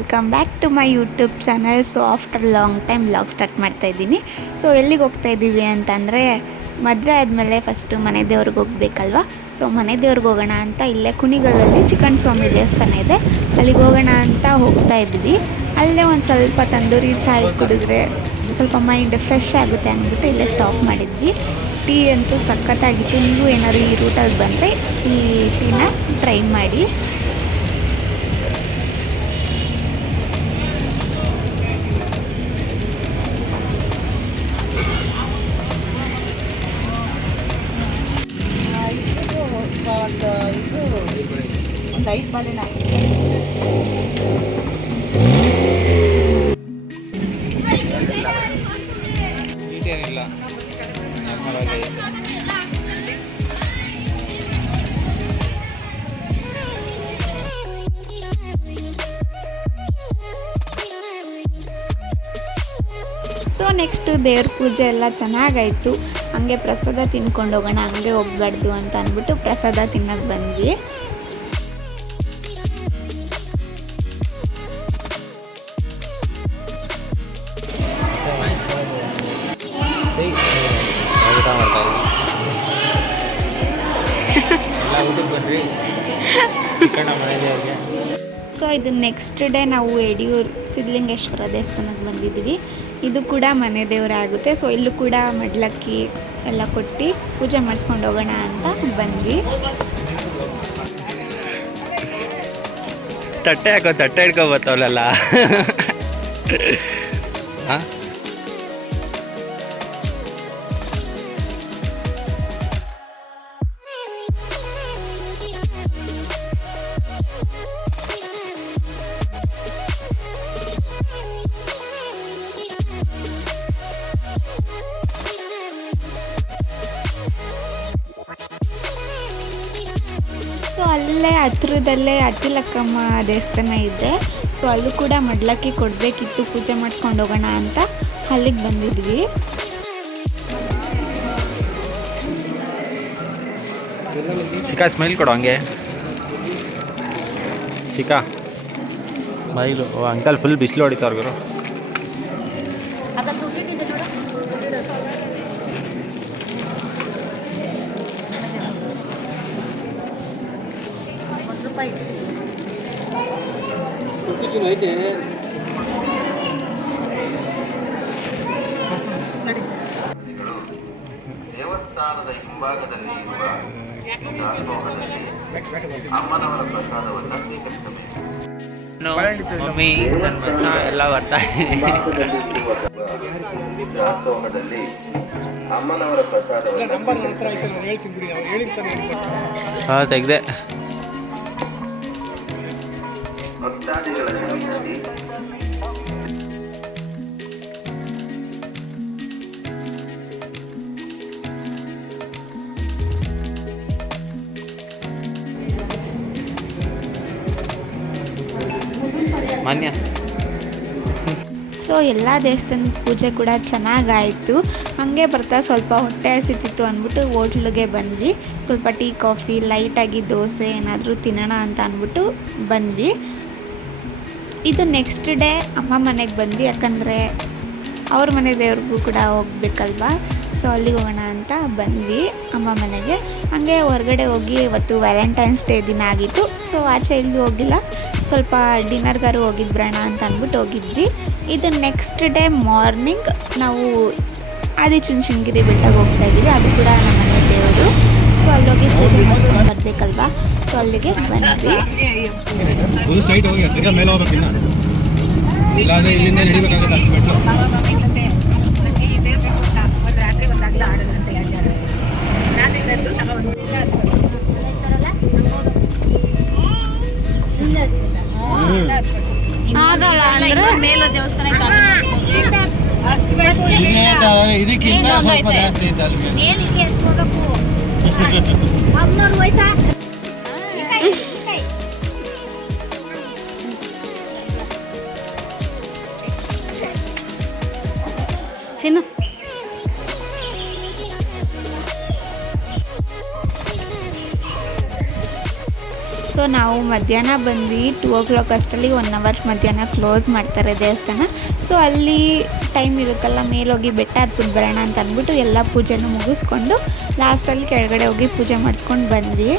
Welcome back to my YouTube channel. So after long time vlog start ಮಾಡ್ತಾ ಇದ್ದೀನಿ. So ಎಲ್ಲಿಗೆ ಹೋಗ್ತಾ ಇದ್ದೀವಿ ಅಂತಂದರೆ, ಮದುವೆ ಆದಮೇಲೆ ಫಸ್ಟು ಮನೆ ದೇವ್ರಿಗೆ ಹೋಗ್ಬೇಕಲ್ವ. ಸೊ ಮನೆ ದೇವ್ರಿಗೆ ಹೋಗೋಣ ಅಂತ ಇಲ್ಲೇ ಕುಣಿಗಲಲ್ಲಿ ಚಿಕ್ಕಣ್ಣ ಸ್ವಾಮಿ ದೇವಸ್ಥಾನ ಇದೆ, ಅಲ್ಲಿಗೆ ಹೋಗೋಣ ಅಂತ ಹೋಗ್ತಾ ಇದ್ವಿ. ಅಲ್ಲೇ ಒಂದು ಸ್ವಲ್ಪ ತಂದೂರಿ ಚಾಯ್ ಕುಡಿದ್ರೆ ಸ್ವಲ್ಪ ಮೈಂಡ್ ಫ್ರೆಶ್ ಆಗುತ್ತೆ ಅಂದ್ಬಿಟ್ಟು ಇಲ್ಲೇ ಸ್ಟಾಪ್ ಮಾಡಿದ್ವಿ. ಟೀ ಅಂತೂ ಸಖತ್ತಾಗಿತ್ತು. ನೀವು ಏನಾದರೂ ಈ ರೂಟಲ್ಲಿ ಬಂದರೆ ಈ ಟೀನ ಟ್ರೈ ಮಾಡಿ. ಒಂದು 5 ಬಾಳೆಹಣ್ಣು ಇದೇನಿಲ್ಲ ನಾರ್ಮಲಾಗಿ. ಸೊ ನೆಕ್ಸ್ಟು ದೇವ್ರ ಪೂಜೆ ಎಲ್ಲ ಚೆನ್ನಾಗಾಯಿತು. ಹಂಗೆ ಪ್ರಸಾದ ತಿನ್ಕೊಂಡು ಹೋಗೋಣ, ಹಂಗೆ ಹೋಗ್ಬಾರ್ದು ಅಂತ ಅಂದ್ಬಿಟ್ಟು ಪ್ರಸಾದ ತಿನ್ನೋಕೆ ಬಂದ್ವಿ. ಊಟ ಮಾಡ್ತಾ ಎಲ್ಲ ಊಟಕ್ಕೆ ಬನ್ನಿರಿ ಚಿಕ್ಕಣ್ಣ ಮನೆದೇವ್ರಿಗೆ. ಸೊ ಇದು ನೆಕ್ಸ್ಟ್ ಡೇ ನಾವು ಯಡಿಯೂರು ಸಿದ್ಧಲಿಂಗೇಶ್ವರ ದೇವಸ್ಥಾನಕ್ಕೆ ಬಂದಿದ್ದೀವಿ. ಇದು ಕೂಡ ಮನೆ ದೇವರೇ ಆಗುತ್ತೆ. ಸೊ ಇಲ್ಲೂ ಕೂಡ ಮಡ್ಲಕ್ಕಿ ಎಲ್ಲ ಕೊಟ್ಟು ಪೂಜೆ ಮಾಡಿಸ್ಕೊಂಡು ಹೋಗೋಣ ಅಂತ ಬಂದ್ವಿ. ತಟ್ಟೆ ಹಾಕೋ, ತಟ್ಟೆ ಹಿಡ್ಕೊ ಬರ್ತಾವಲ್ಲ. ಹಾಂ, ಸೊ ಅಲ್ಲೇ ಹತ್ರದಲ್ಲೇ ಅಜ್ಜಿಲಕ್ಕಮ್ಮ ದೇವಸ್ಥಾನ ಇದೆ. ಸೊ ಅಲ್ಲೂ ಕೂಡ ಮಡ್ಲಕ್ಕಿ ಕೊಡಬೇಕಿತ್ತು, ಪೂಜೆ ಮಾಡಿಸ್ಕೊಂಡು ಹೋಗೋಣ ಅಂತ ಅಲ್ಲಿಗೆ ಬಂದಿದ್ವಿ. ಚಿಕ್ಕ ಸ್ಮೈಲ್ ಕೊಡು ಹಂಗೆ. ಚಿಕ್ಕ ಸ್ಮೈಲು. ಅಂಕಲ್ ಫುಲ್ ಬಿಸಿಲು ಹೊಡಿತಾವ್ರಿಗರು. ದೇವಸ್ಥಾನದ ಹಿಂಭಾಗದಲ್ಲಿ ಇರುವ ದಾಸೋಹದಲ್ಲಿ ಅಮ್ಮನವರ ಪ್ರಸಾದವನ್ನು ಸ್ವೀಕರಿಸಬೇಕು. ಮಮ್ಮಿ ನನ್ನ ಮಚ್ಚ ಎಲ್ಲ ಬರ್ತಾ ದಾಸೋಹದಲ್ಲಿ ಅಮ್ಮನವರ ಪ್ರಸಾದವನ್ನು ಹಾಂ ತೆಗ್ದೆ. ಭಕ್ತಾದಿಗಳ ನೆನಪಿನಲ್ಲಿ ಮಾನ್ಯ. ಸೊ ಎಲ್ಲ ದೇವಸ್ಥಾನದ ಪೂಜೆ ಕೂಡ ಚೆನ್ನಾಗಾಯಿತು. ಹಾಗೆ ಬರ್ತಾ ಸ್ವಲ್ಪ ಹೊಟ್ಟೆ ಹಸಿತಿತ್ತು ಅಂದ್ಬಿಟ್ಟು ಹೋಟ್ಲಿಗೆ ಬಂದ್ವಿ. ಸ್ವಲ್ಪ ಟೀ ಕಾಫಿ, ಲೈಟಾಗಿ ದೋಸೆ ಏನಾದರೂ ತಿನ್ನೋಣ ಅಂತ ಅಂದ್ಬಿಟ್ಟು ಬಂದ್ವಿ. ಇದು ನೆಕ್ಸ್ಟ್ ಡೇ ಅಮ್ಮ ಮನೆಗೆ ಬಂದ್ವಿ, ಯಾಕಂದರೆ ಅವ್ರ ಮನೆ ದೇವ್ರಿಗೂ ಕೂಡ ಹೋಗ್ಬೇಕಲ್ವಾ. ಸೊ ಅಲ್ಲಿಗೆ ಹೋಗೋಣ ಅಂತ ಬಂದ್ವಿ ಅಮ್ಮ ಮನೆಗೆ. ಹಾಗೆ ಹೊರಗಡೆ ಹೋಗಿ ಇವತ್ತು ವ್ಯಾಲೆಂಟೈನ್ಸ್ ಡೇ ದಿನ ಆಗಿತ್ತು. ಸೊ ಆಚೆ ಎಲ್ಲೂ ಹೋಗಿಲ್ಲ, ಸ್ವಲ್ಪ ಡಿನ್ನರ್ಗಾರು ಹೋಗಿದ್ಬಿಡೋಣ ಅಂತ ಅಂದ್ಬಿಟ್ಟು ಹೋಗಿದ್ವಿ. ಇದು ನೆಕ್ಸ್ಟ್ ಡೇ ಮಾರ್ನಿಂಗ್ ನಾವು ಆದಿಚುಂಚನಗಿರಿ ಬೆಟ್ಟಕ್ಕೆ ಹೋಗ್ತಾ ಇದ್ದೀವಿ. ಅದು ಕೂಡ ನಮ್ಮ ಮನೆ ದೇವರು. ಸೊ ಅಲ್ಲೋಗಿ ಪೂಜೆ ಮಾಡ್ಕೊಂಡು ಬರಬೇಕಲ್ವಾ. ಸೊ ಅಲ್ಲಿಗೆ ಬಂದ್ವಿ. ಆಗಲ್ಲ ಅಂದ್ರೆ ಮೇಲೆ ದೇವಸ್ಥಾನ ಇದಕ್ಕಿಂತ ಸ್ವಲ್ಪ ಜಾಸ್ತಿ ಇತ್ತು ಅಲ್ಲಿ ತಿನ್ನು. ಸೊ ನಾವು ಮಧ್ಯಾಹ್ನ ಬಂದ್ವಿ 2 o'clock ಅಷ್ಟರಲ್ಲಿ 1 hour ಮಧ್ಯಾಹ್ನ ಕ್ಲೋಸ್ ಮಾಡ್ತಾರೆ ದೇವಸ್ಥಾನ. ಸೊ ಅಲ್ಲಿ ಟೈಮ್ ಇರುತ್ತಲ್ಲ, ಮೇಲೋಗಿ ಬೆಟ್ಟ ಹತ್ಬಿಟ್ಟು ಬರೋಣ ಅಂತ ಅಂದ್ಬಿಟ್ಟು ಎಲ್ಲ ಪೂಜೆನೂ ಮುಗಿಸ್ಕೊಂಡು ಲಾಸ್ಟಲ್ಲಿ ಕೆಳಗಡೆ ಹೋಗಿ ಪೂಜೆ ಮಾಡಿಸ್ಕೊಂಡು ಬಂದ್ವಿ.